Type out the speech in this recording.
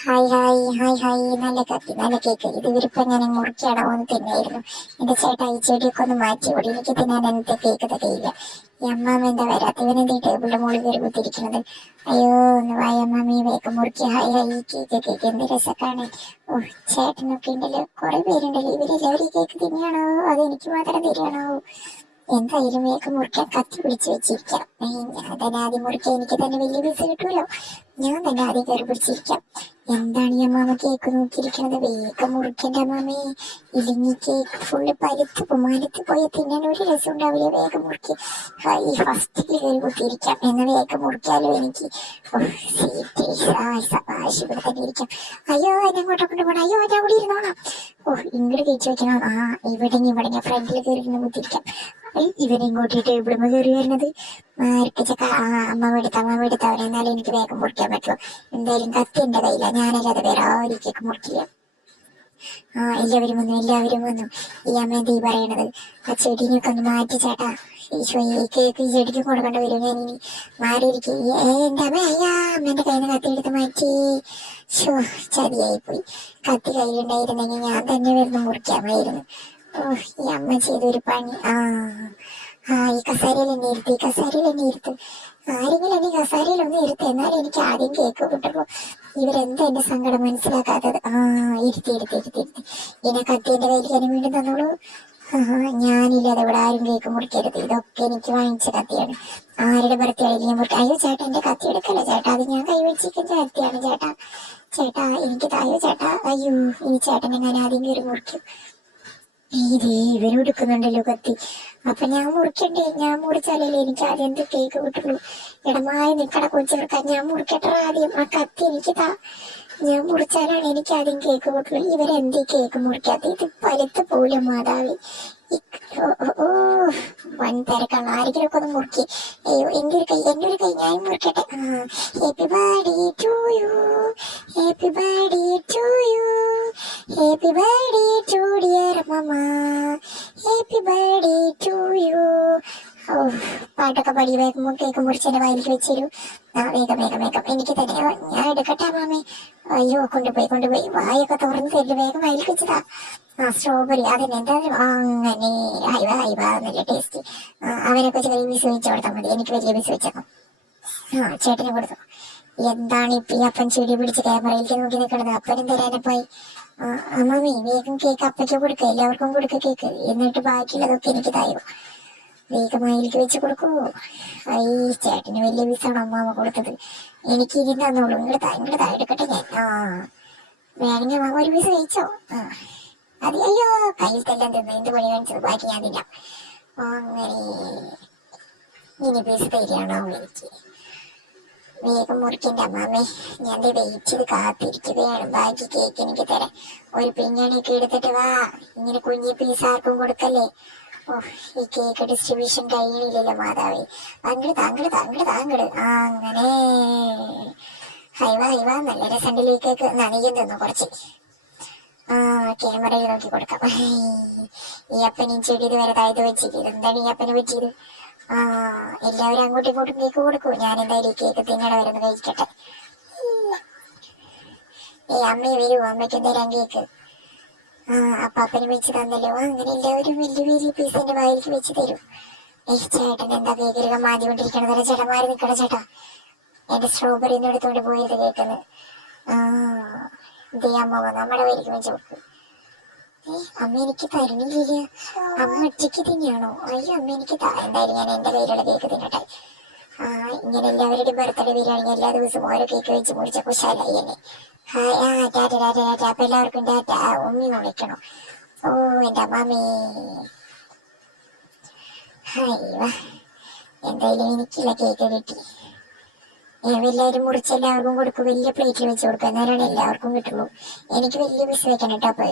Hi hi hi hi നല്ല കത്തി നല്ല കേക്ക്. ഇത് ഇവരിപ്പോ ഞാൻ മുറിക്കാടോ ഒന്ന് തിന്നായിരുന്നു എന്റെ ചേട്ടാ ഈ ചെടിയൊക്കെ ഒന്ന് മാറ്റി ഓടി എനിക്ക് തിന്നാൻ എന്റെ കേക്ക് തകയില്ല ഈ അമ്മാമ എന്താ വരാത്ത ഇവനെന്താ ഈ ടേബിളിന്റെ മുകളിൽ കയറി കുത്തിരിക്കുന്നത് അയ്യോ ഒന്ന് വായ അമ്മാമി വേഗം മുറിക്കുക ഹായ് ഹായ് ഈ കേക്ക് കേക്ക്. എന്ത് രസക്കാണ്. ഓ ചേട്ടനൊക്കെ ഉണ്ടല്ലോ. കുറെ പേരുണ്ടല്ലോ. ഇവരെല്ലാവരും ഈ കേക്ക് തിന്നെയാണോ? അത് എനിക്ക് മാത്രം തരികയാണോ എന്തായാലും വേഗം മുറിക്കാൻ കത്തി പിടിച്ച് വെച്ചിരിക്കാം. ഞാൻ തന്നെ ആദ്യം മുറിക്കാൻ എനിക്ക് തന്നെ വലിയ പൈസ കിട്ടുമല്ലോ. ഞാൻ തന്നെ ആദ്യം കയറി പിടിച്ചിരിക്കാം. എന്താണ് ഈ അമ്മാമ കേക്ക് നോക്കിയിരിക്കണത് വേഗം മുറിക്കണ്ട അമ്മാമേ. ഇല്ലെങ്കിൽ കേക്ക് ഫുള്ള് പരുത്ത് കുമാരത്ത് പോയി തിന്നാൻ ഒരു രസം ഉണ്ടാവില്ല. വേഗം മുറുക്കി. ഈ ഫസ്റ്റ് കയറി കുത്തിയിരിക്കാം. എന്നാ വേഗം മുറിക്കാലോ എനിക്ക്? സബാഷ് തന്നെ ഇരിക്കാം. അയ്യോ എന്നെ അങ്ങോട്ട് കൊണ്ട് പോണം. അയ്യോ ഞാൻ അവിടെ ഇരുന്നോണം ഓ ഇങ്ങോട്ട് കഴിച്ചു വെക്കണം. ആ ഇവിടെ ഇവിടെ ഫ്രണ്ടിൽ കയറി ഇരുന്ന് കുത്തിരിക്കാം കൂട്ടിയിട്ട് ഇവിടുന്ന് കയറി വരുന്നത്. മാർക്കച്ചക്ക ആ അമ്മ എടുത്ത അമ്മ എടുത്ത അവരെ എന്നാലും എനിക്ക് വേഗം മുറിക്കാൻ പറ്റുമോ? എന്തായാലും കത്തി എന്റെ കയ്യില. ഞാനല്ലാതെ വേറെ ആരിക്കൊക്കെ മുറിക്കില്ല. ആ എല്ലാവരും വന്നു എല്ലാവരും വന്നു. ഈ അമ്മ എന്തീ പറയണത്? ആ ചെടീനൊക്കെ ഒന്ന് മാറ്റി ചേട്ടാ. ഈശോ ഈ കേക്ക് ഈ ചെടിക്ക് കൊടുക്കേണ്ട വരും. ഞാൻ ഇനി മാറിയിരിക്കും. ഏ അമ്മ? അയ്യാ അമ്മേന്റെ കയ്യിൽ നിന്ന് കത്തിയെടുത്ത് മാറ്റി. ഷോ ചതിയായി പോയി കത്തി കയ്യിലുണ്ടായിരുന്നെങ്കിൽ ഞാൻ തന്നെ വരുന്നു മുറിക്കാമായിരുന്നു. ഈ അമ്മ ചെയ്തൊരു പണി. ആ ആ ഈ കസാരയിൽ എന്നെ ഇരുത്ത് ഈ കസാരയിൽ എന്നെ ഇരുത്ത്. ആരെങ്കിലും എന്നെ കസാരയിൽ ഒന്ന് ഇരുത്ത് എന്നാലും എനിക്ക് ആദ്യം കേക്ക് കിട്ടുമ്പോ ഇവരെന്താ എന്റെ സങ്കടം മനസ്സിലാക്കാത്തത്? ആ ഇരുത്തി ഇരുത്തി ഇരുത്തി ഇരുത്തി. ഇനി കത്തിന്റെ കയ്യിലേക്ക് വീണ്ടും തന്നോളൂ. ഞാനില്ലാതെ ഇവിടെ ആരും കേക്ക് മുറിക്കരുത്. ഇതൊക്കെ എനിക്ക് വാങ്ങിച്ച കത്തിയാണ്. ആരുടെ ബർത്ത്ഡേ ഞാൻ മുറിക്ക അയ്യോ ചേട്ടാ എന്റെ കത്തി എടുക്കല്ലേ? ചേട്ടാ അത് ഞാൻ കൈവച്ചിരിക്കുന്ന കത്തിയാണ്. ചേട്ടാ ചേട്ടാ എനിക്ക് തായോ? ചേട്ടാ അയ്യോ ഇനി ചേട്ടനെ ഞാൻ ആദ്യം കയറി മുറിക്കും. ഇവന് എടുക്കുന്നുണ്ടല്ലോ കത്തി അപ്പൊ ഞാൻ മുറിക്കണ്ടേ? ഞാൻ മുറിച്ചാലല്ലേ എനിക്ക് ആദ്യം എന്ത് കേക്ക് കിട്ടുള്ളൂ? ഇടമായി നിക്കട കൊച്ചെടുക്കാൻ ഞാൻ മുറിക്കട്ടെ ആദ്യം. ആ കത്തി എനിക്ക് താ. ഞാൻ മുറിച്ചാലാണ് എനിക്ക് ആദ്യം കേക്ക് കിട്ടുള്ളൂ. ഇവരെന്തേ കേക്ക് മുറിക്കാത്ത? ഇത് പലുത്ത് പോലും മാതാവി. ഓ, വൻ തിരക്കാണ് ആരെങ്കിലും ഒന്ന് മുറുക്കി. അയ്യോ എന്റെ ഒരു കൈ എന്റെ ഒരു കൈ? ഞാൻ മുറിക്കട്ടെ? Happy to you happy birthday to you happy birthday to mamma happy birthday to you ഓ പാട്ടൊക്കെ പാടി വേഗം കേക്ക് മുറിച്ച് എന്റെ വായിലേക്ക് വെച്ചിരു. ആ വേഗം വേഗം വേഗം. എനിക്ക് തന്നെ ഞാൻ എടുക്കട്ടെ മാമേ. അയ്യോ കൊണ്ടുപോയി കൊണ്ടുപോയി. വായൊക്കെ തുറന്ന് തരില്ല വേഗം വായിലേക്ക് വെച്ചതാ. ആ സ്ട്രോബെറി അതിന് എന്തായാലും അങ്ങനെ ഹൈവ ഹൈവ നല്ല ടേസ്റ്റ് അവനൊക്കെ ചെറിയ മിസ് വെച്ച് കൊടുത്താൽ മതി. എനിക്ക് വലിയ മിസ് വെച്ചേക്കാം. ആ ചേട്ടനെ കൊടുത്തു. എന്താണ് ഇപ്പൊ ഈ അപ്പൻ ചെടി പിടിച്ച് ക്യാമറയിലേക്ക് നോക്കി നിൽക്കണത് അപ്പനും തരാനെ പോയി. അമ്മമ്മി വേഗം കേക്ക് അപ്പയ്ക്ക് കൊടുക്ക. എല്ലാവർക്കും കൊടുക്ക കേക്ക്. എന്നിട്ട് ബാക്കിയുള്ളതൊക്കെ എനിക്ക് തായോ വേഗം അതിലേക്ക് വെച്ച് കൊടുക്കൂ. ഐ ചേട്ടന് വലിയ വിസാണ് അമ്മാമ്മ കൊടുത്തത്. എനിക്ക് ഇരുന്ന് തന്നോളൂ. ഇങ്ങോട്ട് ഇങ്ങോട്ട് താ എടുക്കട്ടെ ഞാൻ. ആ വേണമെങ്കിൽ അമ്മ ഒരു പീസ് കഴിച്ചോ? ആ അത് അയ്യോ കയ്യിൽ തെല്ലാം തിന്നു എന്ത് പണി കാണിച്ചത് ബാക്കി ഞാൻ തിന്നാം. അങ്ങനെ. ഇനി പീസ് തരികയാണോ? എനിക്ക് വേഗം മുറിക്കന്റെ അമ്മാമേ ഞാൻ വെയിറ്റ് ചെയ്ത് കാത്തിരിക്കുകയാണ്. ബാക്കി കേക്ക് എനിക്ക് തരാം ഒരു പിഞ്ഞാണിയൊക്കെ എടുത്തിട്ട് വാ. ഇങ്ങനെ കുഞ്ഞി പീസ് ആർക്കും കൊടുക്കല്ലേ? ഓ ഈ കേക്ക് ഡിസ്ട്രിബ്യൂഷൻ കഴിയണില്ലല്ലോ മാതാവേ. അങ്ങട് താങ്കൾ താങ്കൾ താങ്കൾ. ആ അങ്ങനെ. ഹൈവ ഹൈവ നല്ല രസമുണ്ടല്ലേ ഈ കേക്ക് നനയും തന്നു? കുറച്ച്. ആ ക്യാമറയിൽ നോക്കി കൊടുക്കാം. ഈ അപ്പനും ചെടി ഇതുവരെ തായത് വെച്ചിരിക്കുന്നത് എന്താണ് ഈ അപ്പനെ പറ്റിയത്? എല്ലാവരും അങ്ങോട്ടും ഇങ്ങോട്ടും കേക്ക് കൊടുക്കൂ. ഞാൻ എന്തായാലും ഈ കേക്ക് പിന്നീട് വരുന്ന കഴിക്കട്ടെ. ഏ അമ്മയെ വരൂ അമ്മയ്ക്ക് എന്തായാലും കേക്ക്. ആ അപ്പാപ്പന് വെച്ച് തന്നല്ലോ. അങ്ങനെ എല്ലാവരും വലിയ വലിയ പീസ് എന്റെ വായിലേക്ക് വെച്ച് തരും. ചേട്ടൻ എന്താ കേക്കിലൊക്കെ മാറ്റിക്കൊണ്ടിരിക്കണത് ചേട്ടാ മാറി നിക്കണ ചേട്ടാ. എന്റെ സ്ട്രോബെറി ഒന്നും എടുത്തോണ്ട് പോയത് കേൾക്കുന്നത് ആ ദേ അമ്മ നമ്മുടെ വരിക്ക് വെച്ച് കൊടുക്കും. ഏ അമ്മ എനിക്ക് തരുന്നില്ല അമ്മ ഒറ്റയ്ക്ക് തന്നെയാണോ? അയ്യോ അമ്മ എനിക്ക് എന്തായാലും ഞാൻ എന്റെ കയ്യിലുള്ള കേക്ക് തിന്നട്ടെ. ആ ഇങ്ങനെ എല്ലാവരുടെയും ബർത്ത്ഡേ വരികയാണെങ്കിൽ എല്ലാ ദിവസവും ഓരോ കേക്ക് വെച്ച് മുടിച്ച കുശാലായി എന്നെ. ആ ടാറ്റ ടാറ്റ ടാറ്റ അപ്പൊ എല്ലാവർക്കും ടാറ്റ ഉമ്മി വിളിക്കണോ ഓ എന്റെ അമ്മാമേ. വാ എന്തായാലും എനിക്കില്ല കേക്ക് കിട്ടി. എല്ലാവരും മുറിച്ച് എല്ലാവർക്കും കൊടുക്കും. വലിയ പ്ലേറ്റിൽ വെച്ച് കൊടുക്കും. എന്നാലാണ് എല്ലാവർക്കും കിട്ടുള്ളൂ. എനിക്ക് വലിയ മിസ് വെക്കണം കേട്ടോ അപ്പൊ